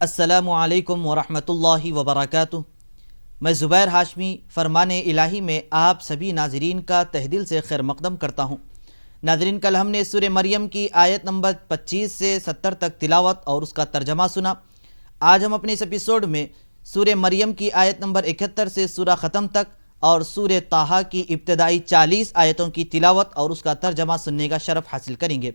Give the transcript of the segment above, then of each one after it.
السلام علیکم ورحمۃ اللہ وبرکاتہ۔ میں زبیر ہاشمی فرمان الہی میں آپ سبھی ناظرین کا تہ دل سے خیر مقدم کرتا ہوں۔ ناظرین، کل ہم نے سورہ مریم کی آیت نمبر 25 سے 70 تک تلاوت اور اس کا ترجمہ سنا۔ آج ہم اپنے اس ایپیسوڈ میں سورہ مریم کی آیت نمبر 71 سے سورہ ختم تک اور سورہ طٰہٰ کی ابتدائی 40 آیتوں کی تلاوت اور اس کا ترجمہ سننے کا شرف حاصل کریں گے۔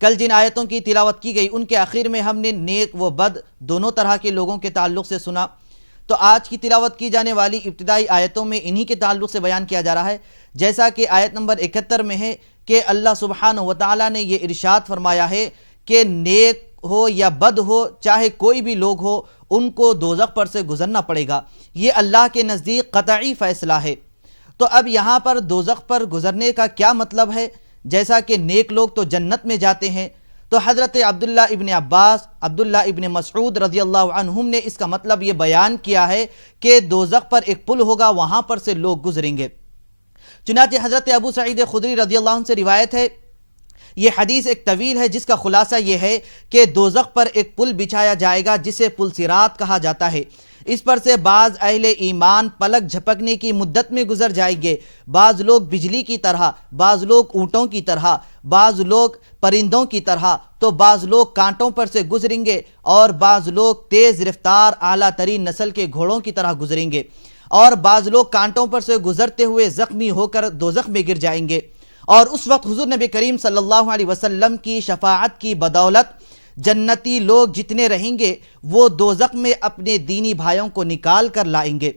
کل جن آیتوں کی تلاوت کی گئی ان کے آخر میں ہم نے نیک و بد دونوں طرح کے لوگوں کے تعلق سے سنا، تو آج کی تلاوت کی جانے والی ابتدائی آیتوں میں انہی کے تعلق سے بیان کیا جا رہا ہے، جیسا کہ آیت نمبر 71 میں ہے کہ اللہ سبحانہ وتعالی نے یہ ارشاد فرمایا ہے کہ نیک ہو یا بد ہو، چاہے کوئی بھی لوگ ہو، ان کو دوزخ پر سے گزرنا پڑے گا۔ یہ اللہ کے نزدیک قطعی فیصلہ ہے۔ تو اب یہاں پر دوزخ پر گزرنے کا کیا مطلب ہے؟ جیسا کہ نیک لوگ تو جنت میں جاتے ہیں، تو حضرت عبداللہ ابن عباس، عبداللہ ابن مسعود رضی اللہ عنہم نے اس کا مطلب یہ بیان کیا ہے کہ دوزخ پر ایک پل ہوگا، وہاں پر سے لوگ گزریں گے۔ چنانچہ حضرت ابو سعید خدری رضی اللہ عنہ سے روایت ہے، یہ حدیث ایک طویل ہے جس کا خلاصہ یہ ہے کہ دوزخ پر ایک پل بچھایا جائے گا جسے پل صراط کہا جاتا ہے۔ اس پر سے بعض اہل ایمان پلک جھپکنے کی مدت میں گزر جائیں گے، بعض لوگ بجلی کی طرح، بعض لوگ اونٹوں کی طرح، بعض لوگ پرندوں کی طرح، تو بعض لوگ کانٹوں پر سے گزریں گے اور بعض لوگ تیز رفتار اعلیٰ ترین نسل کے گھوڑوں کی طرح گزریں گے، اور بعض لوگ کانٹوں پر سے گزرتے ہوئے زخمی ہو کر دوزخ میں گر جائیں گے۔ اور اس وقت حضور نبی کریم صلی اللہ علیہ وسلم کی شفاعت کی بدولت جنتی لوگ جتنے رہیں گے وہ دوزخ میں اپنے دینی بھائیوں کو نکال کر لائیں گے۔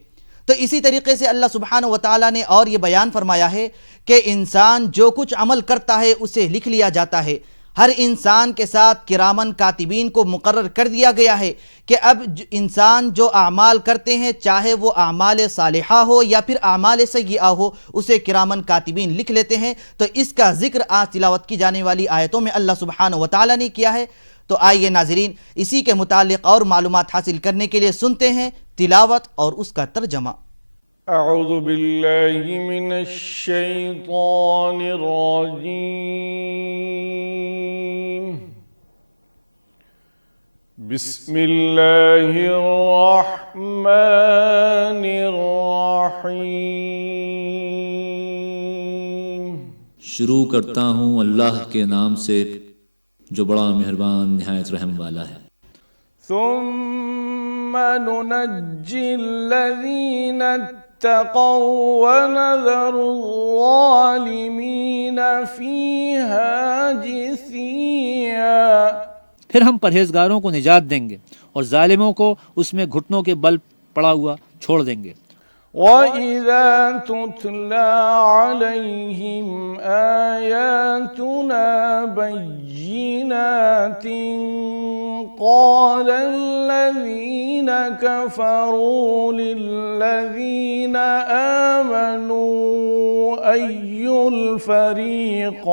تو اسی طریقے سے اللہ سبحانہ وتعالی نے اور یہ بیان فرمایا ہے کہ انسان جو کچھ عمل کرتا ہے اسے لکھ لیا جاتا ہے۔ ہر انسان کے ساتھ کرامن کاتبین کو مقرر کر دیا گیا ہے کہ اب انسان جو اعمال کرتے ہیں، چاہے وہ اعمال صالحہ ہو یا پھر اعمال سیئہ ہو، اسے کرامن کاتبین لکھ لیتے ہیں۔ تو اس کا ذکر آج تلاوت کی جانے والی آیتوں میں اللہ سبحانہ وتعالی نے کیا ہے۔ تو آئیے ناظرین، اسی کے متعلق اور معلومات حاصل کرنے کے لیے سنتے ہیں تلاوت اور اس کا ترجمہ۔ اعوذ باللہ من الشیطان الرجیم، بسم اللہ الرحمن الرحیم۔ شروع کرتا ہوں اللہ کے نام سے جو بڑا مہربان نہایت رحم والا ہے۔ ثم ننجی الذین اتقوا ونذر الظالمین فیہا جثیا۔ پھر ہم پرہیزگاروں کو نجات دیں گے اور ظالموں کو اس میں گھٹنوں کے بل پڑا ہوا چھوڑ دیں گے۔ وَإِذَا تُتْلَى عَلَيْهِمْ آيَاتُنَا بَيِّنَاتٍ قَالَ الَّذِينَ كَفَرُوا لِلَّذِينَ آمَنُوا أَيُّ الْفَرِيقَيْنِ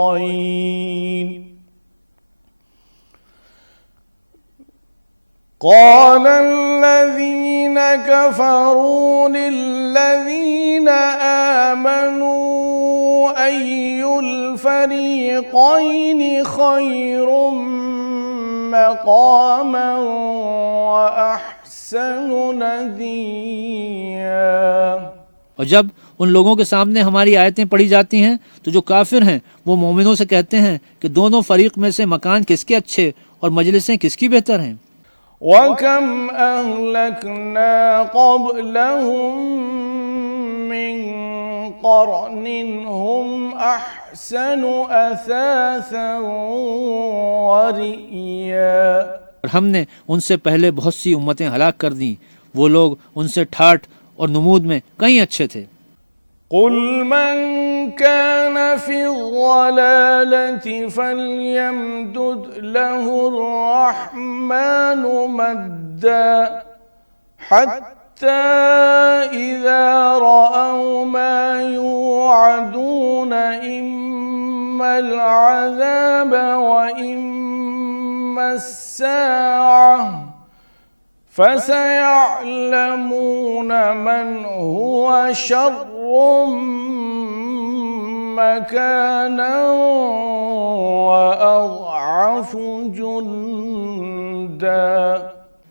قال الذين كفروا للذين آمنوا أي الفريقين خير مقاما وأحسن نديا۔ اور جب ان لوگوں کے سامنے ہماری آیتیں پڑھی جاتی ہیں تو جو کافر ہیں وہ مومنوں سے کہتے ہیں کہ دونوں فریق میں سے مکان کس کے اچھے اور مجلسیں کس کی بہتر ہیں۔ وَكَمْ أَهْلَكْنَا قَبْلَهُمْ مِنْ قَرْنٍ هُمْ أَحْسَنُ أَثَاثًا وَرِئْيًا۔ اور ہم نے ان سے پہلے بہت سی امتیں ہلاک کر دیں، وہ لوگ ان سے ٹھاٹھ اور نمود میں کہیں اچھے تھے۔ قُلْ مَنْ كَانَ فِي الضَّلَالَةِ فَلْيَمْدُدْ لَهُ الرَّحْمَنُ مَدًّا حَتَّى إِذَا رَأَوْا مَا يُوعَدُونَ إِمَّا الْعَذَابَ وَإِمَّا السَّاعَةَ فَسَيَعْلَمُونَ مَنْ هُوَ شَرٌّ مَكَانًا وَأَضْعَفُ جُنْدًا۔ ردا۔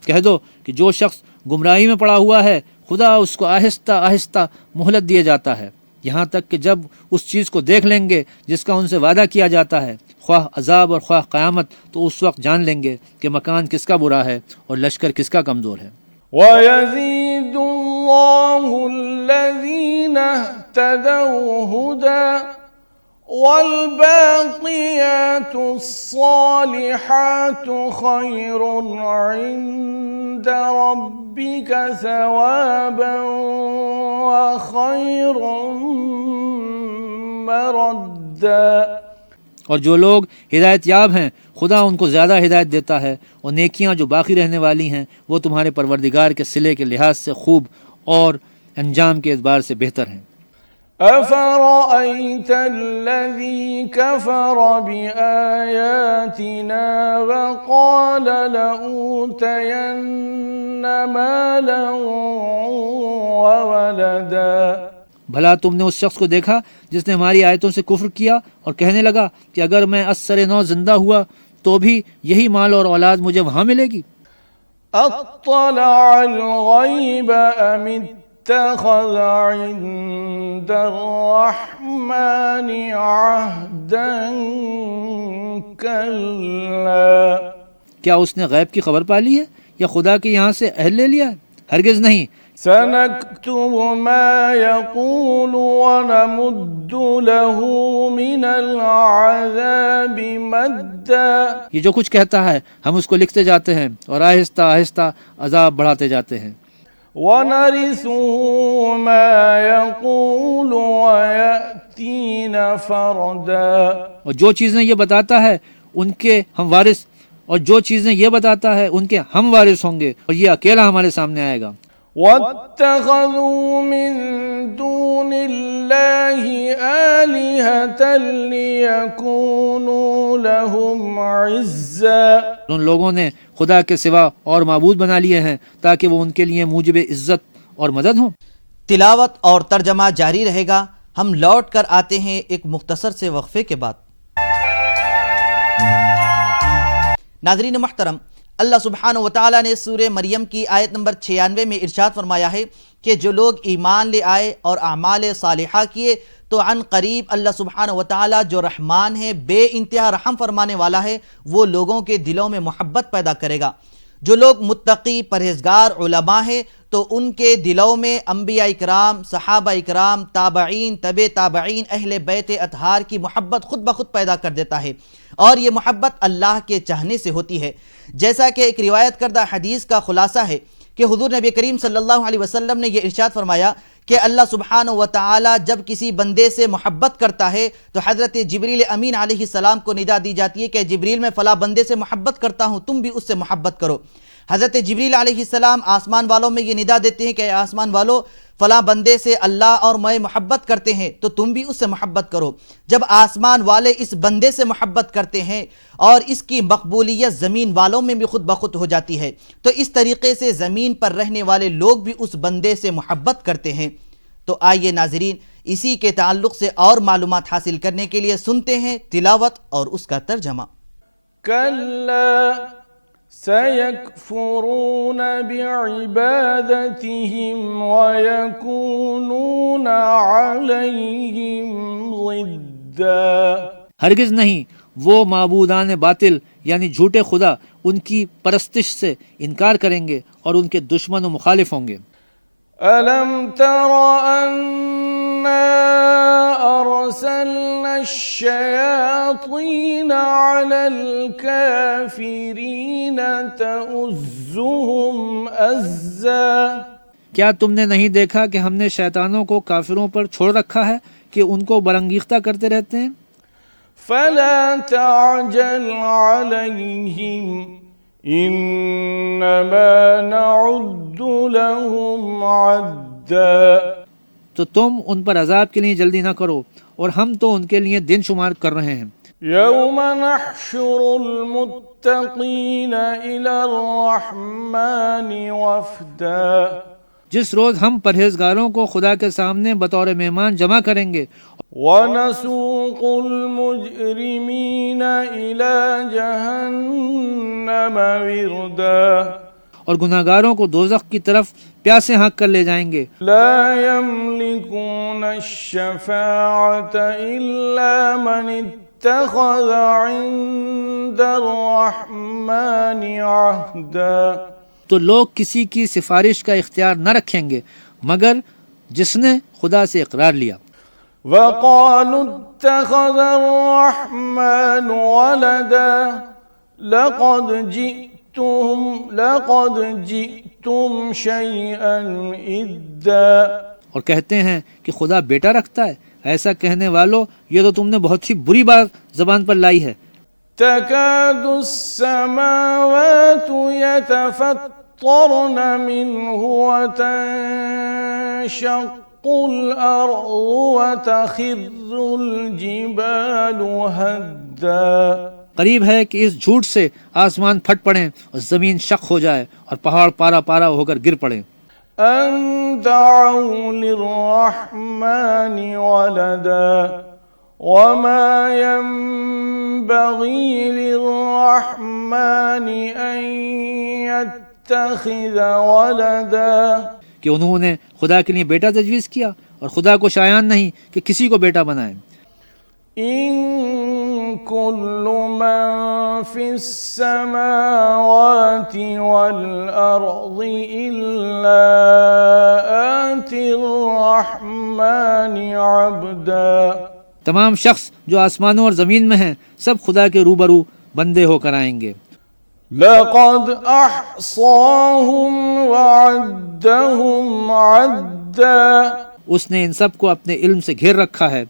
کہہ دو کہ جو شخص گمراہی میں پڑا ہوا ہے خدا اس کو آہستہ آہستہ مہلت دیے جاتا ہے، یہاں تک کہ جب اس چیز کو دیکھ لیں گے جس کا ان سے وعدہ کیا جاتا ہے، خواہ عذاب اور خواہ قیامت، تو اس وقت جان لیں گے کہ مکان کس کا برا ہے اور لشکر کس کا کمزور ہے۔ وَيَزِيدُ اللَّهُ الَّذِينَ اهْتَدَوْا هُدًى وَالْبَاقِيَاتُ الصَّالِحَاتُ خَيْرٌ عِندَ رَبِّكَ ثَوَابًا وَخَيْرٌ مَرَدًّا۔ اور جو لوگ ہدایت یاب ہیں خدا ان کو زیادہ ہدایت دیتا ہے، اور نیکیاں جو باقی رہنے والی ہیں وہ تمہارے پروردگار کے صلے کے لحاظ سے خوب اور انجام کے اعتبار سے بہتر ہیں۔ أَفَرَأَيْتَ الَّذِي كَفَرَ بِآيَاتِنَا وَقَالَ لَأُوتَيَنَّ مَالًا وَوَلَدًا۔ بھلا تم نے اس شخص کو دیکھا جس نے ہماری آیتوں سے کفر کیا اور کہنے لگا کہ اگر میں از سر نو زندہ ہوا تو بھی یہی مال اور اولاد مجھے وہاں ملے گی؟ اطلع الغیب ام اتخذ عند الرحمن عہدا کلا۔ کیا اس نے غیب کی خبر پا لی ہے یا خدا کے یہاں سے عہد لے لیا ہے؟ ہرگز نہیں۔ سنكتب ما يقول ونمد له من العذاب مدا۔ یہ جو کچھ کہتا ہے ہم اس کو لکھتے جاتے ہیں اور آہستہ آہستہ عذاب بڑھاتے جاتے ہیں۔ ونرثه ما يقول ويأتينا فردا۔ اور جو چیزیں یہ بتاتا ہے ان کے ہم وارث ہوں گے اور یہ اکیلا ہمارے سامنے آئے گا۔ واتخذوا من دون الله آلهة ليكونوا لهم عزا۔ ان لوگوں نے خدا کے سوا اور معبود بنا لیے ہیں تاکہ وہ ان کے لیے موجب عزت اور مدد ہوں۔ تلاوت اور ترجمہ جاری رہے گا۔ ہم لوٹ کر آتے ہیں ایک مختصر سے وقفے کے بعد۔ ناظرین محترم، اللہ سبحانہ وتعالی نے سورہ مریم کی آیت نمبر 96 میں ارشاد فرمایا ہے کہ جو لوگ ایمان لے آئے اور اعمال صالحہ کیے تو عن قریب اللہ سبحانہ وتعالی جو رحمان ہے، بے انتہا رحم فرمانے والا ہے، وہ لوگوں کے دلوں میں محبت پیدا کرے گا۔ جو لوگ متقی پرہیزگار علماء ہیں تو ان کے دلوں میں انبیاء اکرام، صحابہ اکرام، تابعین، تبع تابعین، اہل بیت اطہار کی محبت خود بخود پیدا کر دیتا ہے، اور یہ محبت اللہ کے چاہنے سے ہوتی ہے۔ جیسا کہ ایک روایت کردہ حدیث کا خلاصہ ہے کہ حضور نبی کریم صلی اللہ علیہ وسلم نے یہ ارشاد فرمایا کہ اللہ سبحانہ وتعالی جب کسی بندے سے محبت کرتا ہے تو حضرت جبریل امین علیہ السلام کو ندا دی جاتی ہے کہ جبریل میں فلاں بندے سے محبت کرتا ہوں، تم بھی اس سے محبت کرو۔ حضرت جبریل علیہ السلام آسمان والوں میں یہ ندا دیتے ہیں کہ اے آسمان والو، فلاں بندے سے اللہ اور میں محبت کرتے ہیں تو تم بھی اس سے محبت کرو۔ جب آسمان والے اس بندے سے محبت کرتے ہیں اور اس کی مقبولیت زمین والوں میں بھی خود بخود ہو جاتی ہے، تو اس طریقے سے زمین پر رہنے والے لوگ بھی اس بندے سے محبت کرتے ہیں۔ تو آئیے ناظرین، اسی کے تعلق سے اور معلومات حاصل کرنے کے لیے سنتے ہیں تلاوت اور اس کا ترجمہ۔ کلا سيكفرون بعبادتهم ويكونون عليهم ضدا۔ ہرگز نہیں، وہ معبودان باطل یعنی جھوٹے خدا ان کی پرستش سے انکار کریں گے اور ان کے دشمن و مخالف ہوں گے۔ أَلَمْ تَرَ أَنَّا أَرْسَلْنَا الشَّيَاطِينَ عَلَى الْكَافِرِينَ تَؤُزُّهُمْ أَزًّا۔ کیا تم نے نہیں دیکھا کہ ہم نے شیطانوں کو کافروں پر چھوڑ رکھا ہے کہ ان کو برانگیختہ کرتے رہتے ہیں؟ فَلَا تَعْجَلْ عَلَيْهِمْ انما نعد لهم عدا۔ تو تم ان پر عذاب کے لیے جلدی نہ کرو اور ہم تو ان کے لیے دن شمار کر رہے ہیں۔ یوم نحشر المتقین الى الرحمن وفدا۔ جس روز ہم پرہیزگاروں کو خدا کے سامنے بطور مہمان جمع کریں گے وَنَسُوقُ الْمُجْرِمِينَ إِلَى جَهَنَّمَ وِرْدًا اور گناہگاروں کو دوزخ کی طرف پیاسے ہانک کر لے جائیں گے. لا يملكون الشفاعة إلا من اتخذ عند الرحمن عهدا تو لوگ کسی کی سفارش کا اختیار نہ رکھیں گے مگر جس نے خدا سے اقرار لیا. وقالوا اتخذ الرحمن ولدا لقد جئتم شيئا إدا اور کہتے ہیں کہ خدا بیٹا رکھتا ہے. ایسا کہنے والوں یہ تو تم نے بہت ہی بری بات زبان پر لائی ہے. تكاد السماوات يتفطرن منه وتنشق الأرض وتخر الجبال هدا قریب ہے کہ اس جھوٹ سے آسمان پھٹ پڑیں اور زمین شق ہو جائے اور پہاڑ پارا پارا ہو کر گر پڑیں. أن دعوا للرحمن ولدا وما ينبغي للرحمن أن يتخذ ولدا کہ انہوں نے خدا کے لیے بیٹا تجویز کیا اور خدا کو شایان نہیں کہ کسی کو بیٹا بنائے. إن كل من في السماوات والأرض إلا آتي الرحمن عبدا تمام شخص جو آسمانوں اور زمین میں ہیں سب خدا کے روبرو بندے ہو کر آئیں گے. لقد أحصاهم وعدهم عدا اس نے ان سب کو اپنے علم سے گھیر رکھا ہے.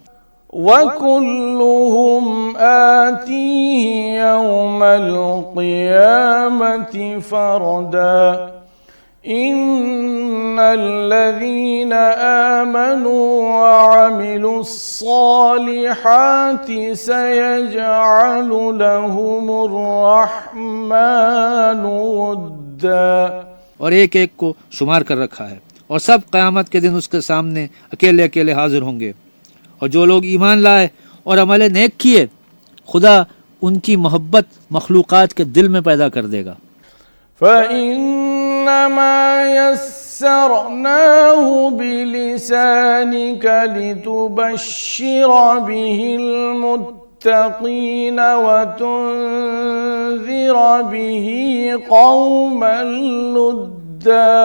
وَكُلُّهُمْ آتِيهِ يَوْمَ الْقِيَامَةِ فَرْدًا إِنَّ الَّذِينَ آمَنُوا وَعَمِلُوا الصَّالِحَاتِ سَيَجْعَلُ لَهُمُ الرَّحْمَنُ وُدًّا اور ایک ایک کو شمار کر رکھا ہے اور سب قیامت کے دن اس کے سامنے اکیلے اکیلے حاضر ہوں گے. اور جو لوگ ایمان لائے اور عمل نیک کیے خدا ان کی محبت مخلوقات کے دل میں پیدا کر دے گا. فَإِنَّمَا يَسَّرْنَاهُ بِلِسَانِكَ لِتُبَشِّرَ بِهِ الْمُتَّقِينَ وَتُنذِرَ بِهِ قَوْمًا لُدًّا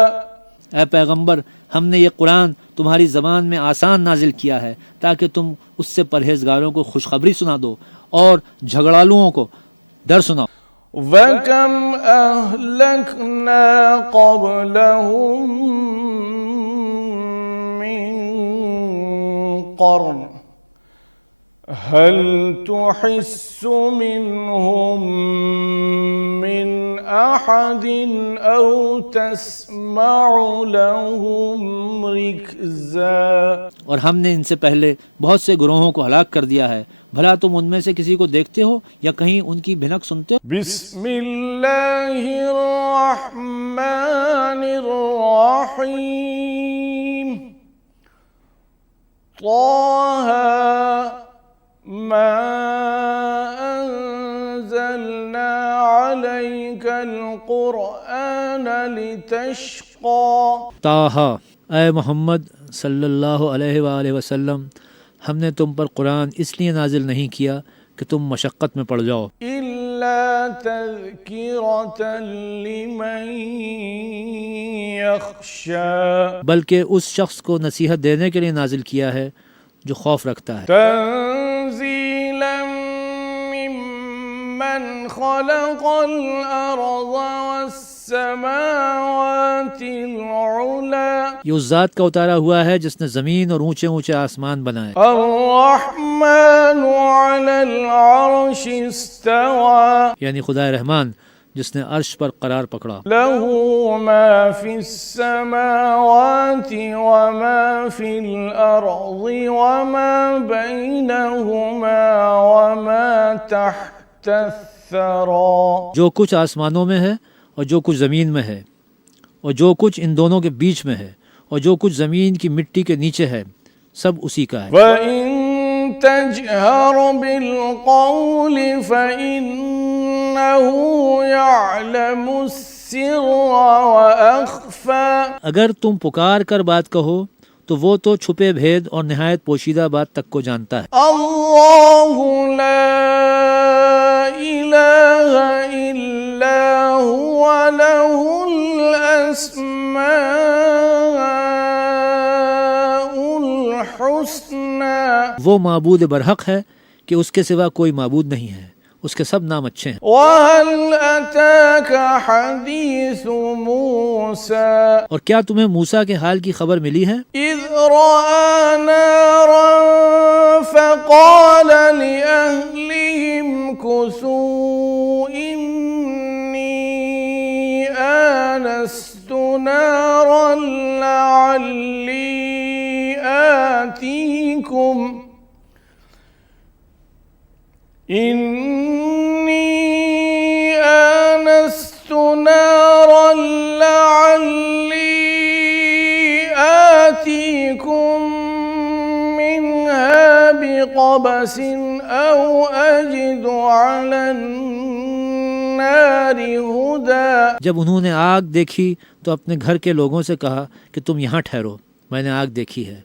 اے پیغمبر ہم نے یہ قرآن تمہاری زبان میں آسان نازل کیا ہے تاکہ تم اس سے پرہیزگاروں کو خوشخبری سنا دو اور جھگڑالوؤں کو ڈر سناؤ. وَكَمْ أَهْلَكْنَا قَبْلَهُمْ مِنْ قَرْنٍ هَلْ تُحِسُّ مِنْهُمْ مِنْ أَحَدٍ أَوْ تَسْمَعُ لَهُمْ رِكْزًا اور ہم نے ان سے پہلے بہت سے گروہوں کو ہلاک کر دیا ہے. بھلا تم ان میں سے کسی کو دیکھتے ہو یا کہیں ان کی بھنک سنتے ہو؟ بسم اللہ الرحمن الرحیم طه ما انزلنا علیک القرآن لتشقى طه اے محمد صلی اللہ علیہ وآلہ وسلم ہم نے تم پر قرآن اس لیے نازل نہیں کیا کہ تم مشقت میں پڑ جاؤ الا تذکرۃ لمن یخشی بلکہ اس شخص کو نصیحت دینے کے لیے نازل کیا ہے جو خوف رکھتا ہے. تنزیلا ممن خلق الارض والسماوات العلی یہ اس ذات کا اتارا ہوا ہے جس نے زمین اور اونچے اونچے آسمان بنائے. الرحمن علی العرش استوى یعنی خدا رحمان جس نے عرش پر قرار پکڑا. له ما في السماوات وما في الأرض وما بينهما وما تحت الثرى جو کچھ آسمانوں میں ہے اور جو کچھ زمین میں ہے اور جو کچھ ان دونوں کے بیچ میں ہے اور جو کچھ زمین کی مٹی کے نیچے ہے سب اسی کا ہے. وَإِن تجهر بالقول فإنه يعلم السر وأخفى. اگر تم پکار کر بات کہو تو وہ تو چھپے بھید اور نہایت پوشیدہ بات تک کو جانتا ہے. اللہ لا الہ الا هو له الاسماء الحسنى. وہ معبود برحق ہے کہ اس کے سوا کوئی معبود نہیں ہے، اس کے سب نام اچھے ہیں. وهل اتاك حدیث موسى. اور کیا تمہیں موسیٰ کے حال کی خبر ملی ہے؟ اذ رأى نارا فقال لأهلهم كثوا إني آنست نارا لعلي آتيكم منها بقبس أو أجد على النار هدى. جب انہوں نے آگ دیکھی تو اپنے گھر کے لوگوں سے کہا کہ تم یہاں ٹھہرو، میں نے آگ دیکھی ہے،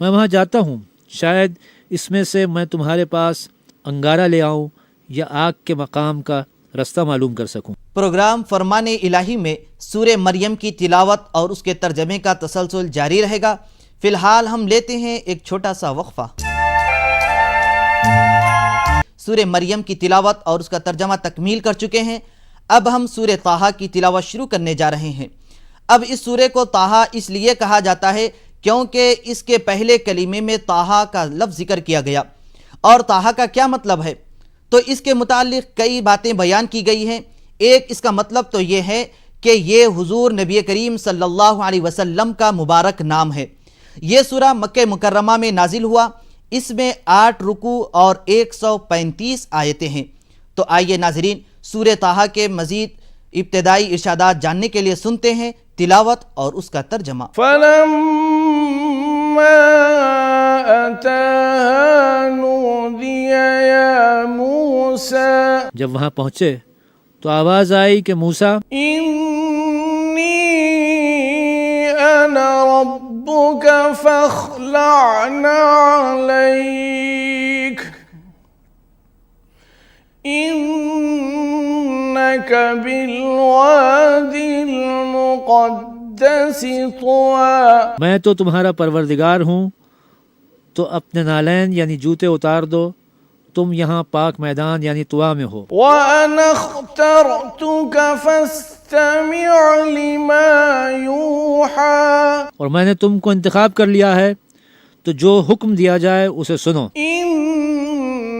میں وہاں جاتا ہوں، شاید اس میں سے میں تمہارے پاس انگارہ لے آؤں یا آگ کے مقام کا رستہ معلوم کر سکوں. پروگرام فرمان الہی میں سورہ مریم کی تلاوت اور اس کے ترجمے کا تسلسل جاری رہے گا. فی الحال ہم لیتے ہیں ایک چھوٹا سا وقفہ. سورہ مریم کی تلاوت اور اس کا ترجمہ تکمیل کر چکے ہیں. اب ہم سورہ طٰہٰ کی تلاوت شروع کرنے جا رہے ہیں. اب اس سورہ کو طٰہٰ اس لیے کہا جاتا ہے کیونکہ اس کے پہلے کلمے میں طٰہٰ کا لفظ ذکر کیا گیا. اور طٰہٰ کا کیا مطلب ہے؟ تو اس کے متعلق کئی باتیں بیان کی گئی ہیں. ایک اس کا مطلب تو یہ ہے کہ یہ حضور نبی کریم صلی اللہ علیہ وسلم کا مبارک نام ہے. یہ سورہ مکہ مکرمہ میں نازل ہوا. اس میں 8 رکوع اور 135 آیتیں ہیں. تو آئیے ناظرین سورہ طٰہٰ کے مزید ابتدائی ارشادات جاننے کے لیے سنتے ہیں تلاوت اور اس کا ترجمہ. فلما أتاها نودي يا موسى. جب وہاں پہنچے تو آواز آئی کہ موسیٰ، إني أنا ربك فاخلع عليك إنك بالوادي المقدس طوى. میں تو تمہارا پروردگار ہوں، تو اپنے نالین یعنی جوتے اتار دو، تم یہاں پاک میدان یعنی طوا میں ہو. وَأَنَا اخْتَرْتُكَ فَاسْتَمِعْ لِمَا يُوحَى. اور میں نے تم کو انتخاب کر لیا ہے، تو جو حکم دیا جائے اسے سنو. إِنَّنِي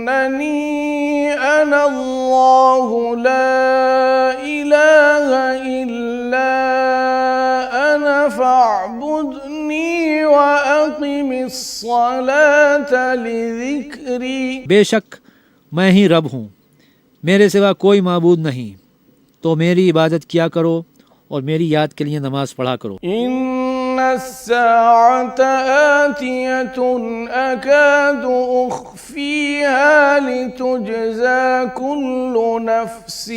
أَنَا اللَّهُ لَا إِلَهَ إِلَّا أَنَا فَاعْبُدْنِي وَأَقِمِ الصَّلَاةَ لِذِكْرِي. بے شک میں ہی رب ہوں، میرے سوا کوئی معبود نہیں، تو میری عبادت کیا کرو اور میری یاد کے لیے نماز پڑھا کرو. إِنَّ السَّاعَةَ آتِيَةٌ أَكَادُ أُخْفِيهَا لِتُجْزَى كُلُّ نَفْسٍ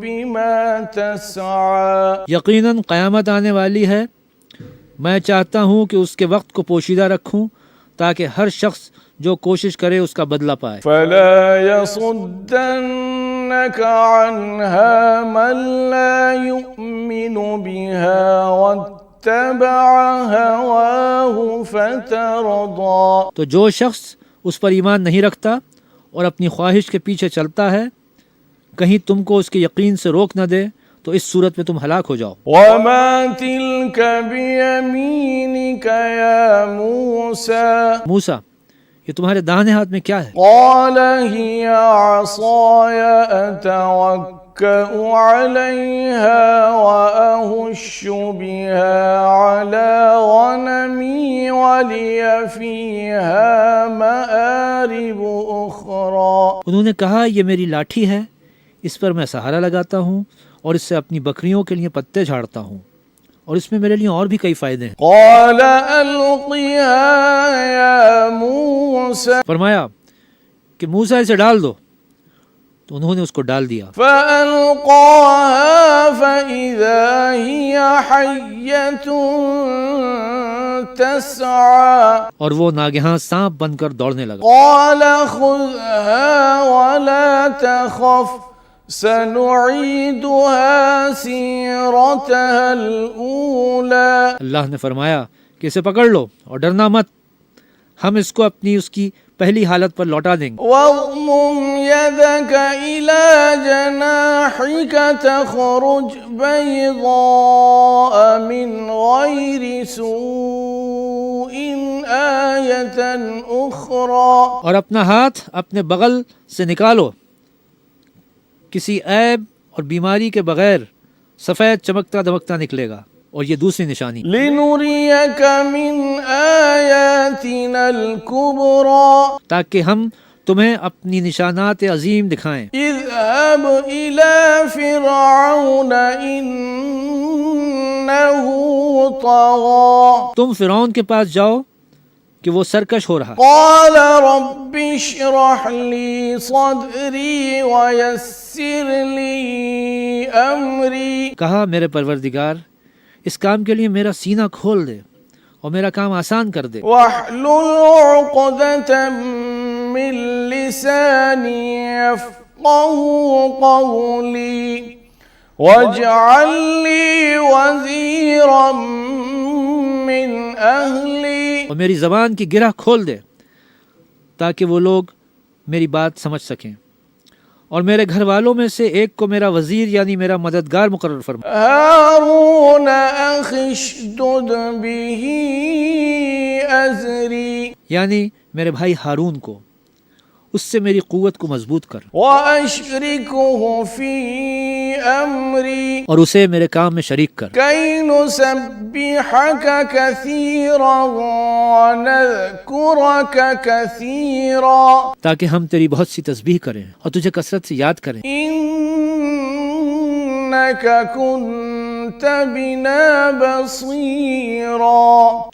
بِمَا تَسْعَى. یقیناً قیامت آنے والی ہے، میں چاہتا ہوں کہ اس کے وقت کو پوشیدہ رکھوں تاکہ ہر شخص جو کوشش کرے اس کا بدلہ پائے. فَلَا يَصُدَّنَّكَ عَنْهَا مَن لَّا يُؤْمِنُ بِهَا وَاتَّبَعَ هَوَاهُ فَتَرْضَىٰ. تو جو شخص اس پر ایمان نہیں رکھتا اور اپنی خواہش کے پیچھے چلتا ہے، کہیں تم کو اس کے یقین سے روک نہ دے تو اس صورت میں تم ہلاک ہو جاؤ. وَمَا تِلْكَ بِيَمِينِكَ يَا مُوسَىٰ. موسیٰ، یہ تمہارے داہنے ہاتھ میں کیا ہے؟ قَالَ هِيَ عَصَايَ أَتَوَكَّأُ عَلَيْهَا وَأَهُشُّ بِهَا عَلَىٰ غَنَمِي وَلِيَ فِيهَا مَآرِبُ أُخْرَىٰ. انہوں نے کہا یہ میری لاٹھی ہے، اس پر میں سہارا لگاتا ہوں اور اس سے اپنی بکریوں کے لیے پتے جھاڑتا ہوں، اور اس میں میرے لیے اور بھی کئی فائدے ہیں۔ قال القها یا موسیٰ، فرمایا کہ موسیٰ اسے ڈال دو، تو انہوں نے اس کو ڈال دیا۔ فألقاها فإذا هي حية تسعى، اور وہ ناگہاں سانپ بن کر دوڑنے لگا۔ قال خذها ولا تخف سنعيدها سيرتها الأولى، اللہ نے فرمایا کہ اسے پکڑ لو اور ڈرنا مت، ہم اس کو اس کی پہلی حالت پر لوٹا دیں گے۔ واضمم يدك إلى جناحك تخرج بيضاء من غير سوء آية أخرى، اور اپنا ہاتھ اپنے بغل سے نکالو، کسی عیب اور بیماری کے بغیر سفید چمکتا دمکتا نکلے گا، اور یہ دوسری نشانی۔ لنريك من آياتنا الكبرى، تاکہ ہم تمہیں اپنی نشانات عظیم دکھائیں۔ اذهب إلى فرعون إنه طغى، تم فرعون کے پاس جاؤ کہ وہ سرکش ہو رہا۔ قال رب اشرح لي صدري ويسر لي أمري، کہا میرے پروردگار اس کام کے لیے میرا سینہ کھول دے اور میرا کام آسان کر دے۔ واحلل عقدة من لساني يفقهوا قولي واجعل لي وزيرا من أهلي، اور میری زبان کی گرہ کھول دے تاکہ وہ لوگ میری بات سمجھ سکیں، اور میرے گھر والوں میں سے ایک کو میرا وزیر یعنی میرا مددگار مقرر فرما۔ هارون أخي اشدد به أزري، یعنی میرے بھائی ہارون کو، اس سے میری قوت کو مضبوط کر، وأشركه في أمري اور اسے میرے کام میں شریک کر، كي نسبحك كثيرا ونذكرك كثيرا تاکہ ہم تیری بہت سی تسبیح کریں اور تجھے کثرت سے یاد کریں۔ إنك كنت بنا بصيرا،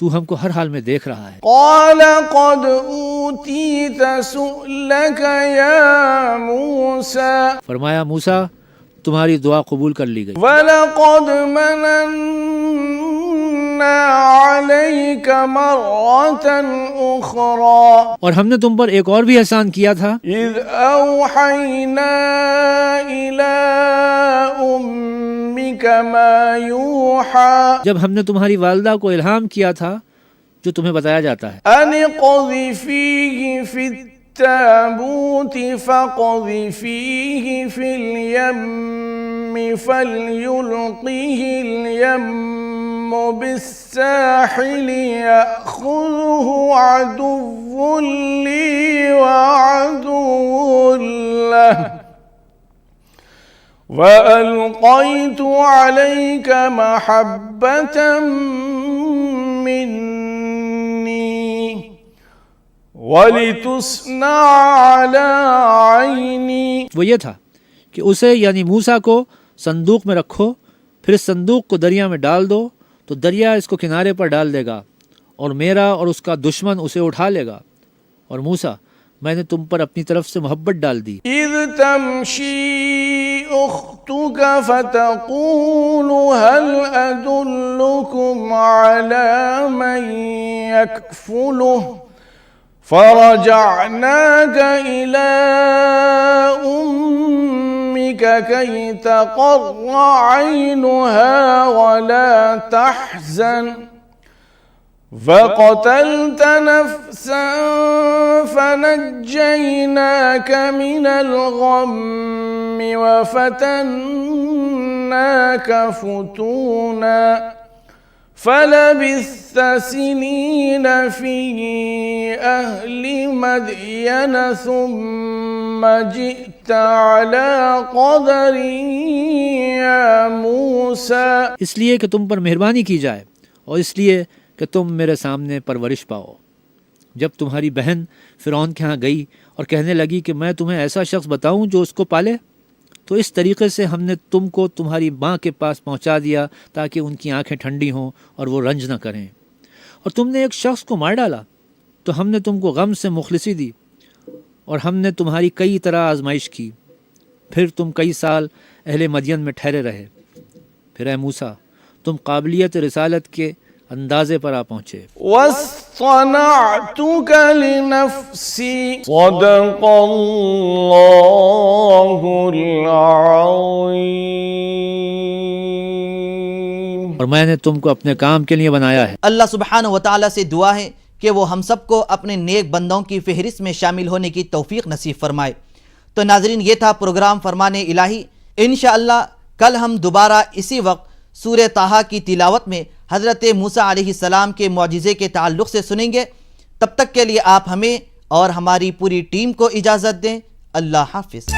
تو ہم کو ہر حال میں دیکھ رہا ہے۔ قال قد أوتيت سؤلك يا موسى، فرمایا موسیٰ تمہاری دعا قبول کر لی گئی، ولقد مننا عليك مرة أخرى اور ہم نے تم پر ایک اور بھی احسان کیا تھا، إذ أوحينا إلى أمك ما يوحى، جب ہم نے تمہاری والدہ کو الہام کیا تھا جو تمہیں بتایا جاتا ہے، أن اقذفيه في التابوت فاقذفيه في اليم فليلقه اليم بالساحل يأخذه عدو لي وعدو له وألقيت عليك محبة مني وَلِتُصْنَعَ عَلَىٰ عَيْنِي، وہ یہ تھا کہ اسے یعنی موسیٰ کو صندوق میں رکھو، پھر اس صندوق کو دریا میں ڈال دو تو دریا اس کو کنارے پر ڈال دے گا، اور میرا اور اس کا دشمن اسے اٹھا لے گا، اور موسیٰ میں نے تم پر اپنی طرف سے محبت ڈال دی۔ إِذْ تَمْشِي أُخْتُكَ فَتَقُولُ هَلْ أَدُلُّكُمْ عَلَىٰ مَنْ يَكْفُلُهُ فرجعناك إلى أمك كي تقر عينها ولا تحزن فقتلت نفسا فنجيناك من الغم وفتناك فتونا فلبثت سنين في أهل مدين ثم جئت على قدر يا موسى، اس لیے کہ تم پر مہربانی کی جائے اور اس لیے کہ تم میرے سامنے پرورش پاؤ۔ جب تمہاری بہن فرعون کے ہاں گئی اور کہنے لگی کہ میں تمہیں ایسا شخص بتاؤں جو اس کو پالے، تو اس طریقے سے ہم نے تم کو تمہاری ماں کے پاس پہنچا دیا تاکہ ان کی آنکھیں ٹھنڈی ہوں اور وہ رنج نہ کریں۔ اور تم نے ایک شخص کو مار ڈالا تو ہم نے تم کو غم سے مخلصی دی، اور ہم نے تمہاری کئی طرح آزمائش کی، پھر تم کئی سال اہل مدین میں ٹھہرے رہے، پھر اے موسیٰ تم قابلیت رسالت کے اندازے پر آ پہنچے۔ وَاصْطَنَعْتُكَ لِنَفْسِي صَدَقَ اللَّهُ الْعَظِيمُ۔ اور میں نے تم کو اپنے کام کے لیے بنایا ہے۔ اللہ سبحانہ و تعالیٰ سے دعا ہے کہ وہ ہم سب کو اپنے نیک بندوں کی فہرست میں شامل ہونے کی توفیق نصیب فرمائے۔ تو ناظرین، یہ تھا پروگرام فرمان الہی۔ انشاءاللہ کل ہم دوبارہ اسی وقت سورہ طٰہٰ کی تلاوت میں حضرت موسیٰ علیہ السلام کے معجزے کے تعلق سے سنیں گے۔ تب تک کے لیے آپ ہمیں اور ہماری پوری ٹیم کو اجازت دیں۔ اللہ حافظ۔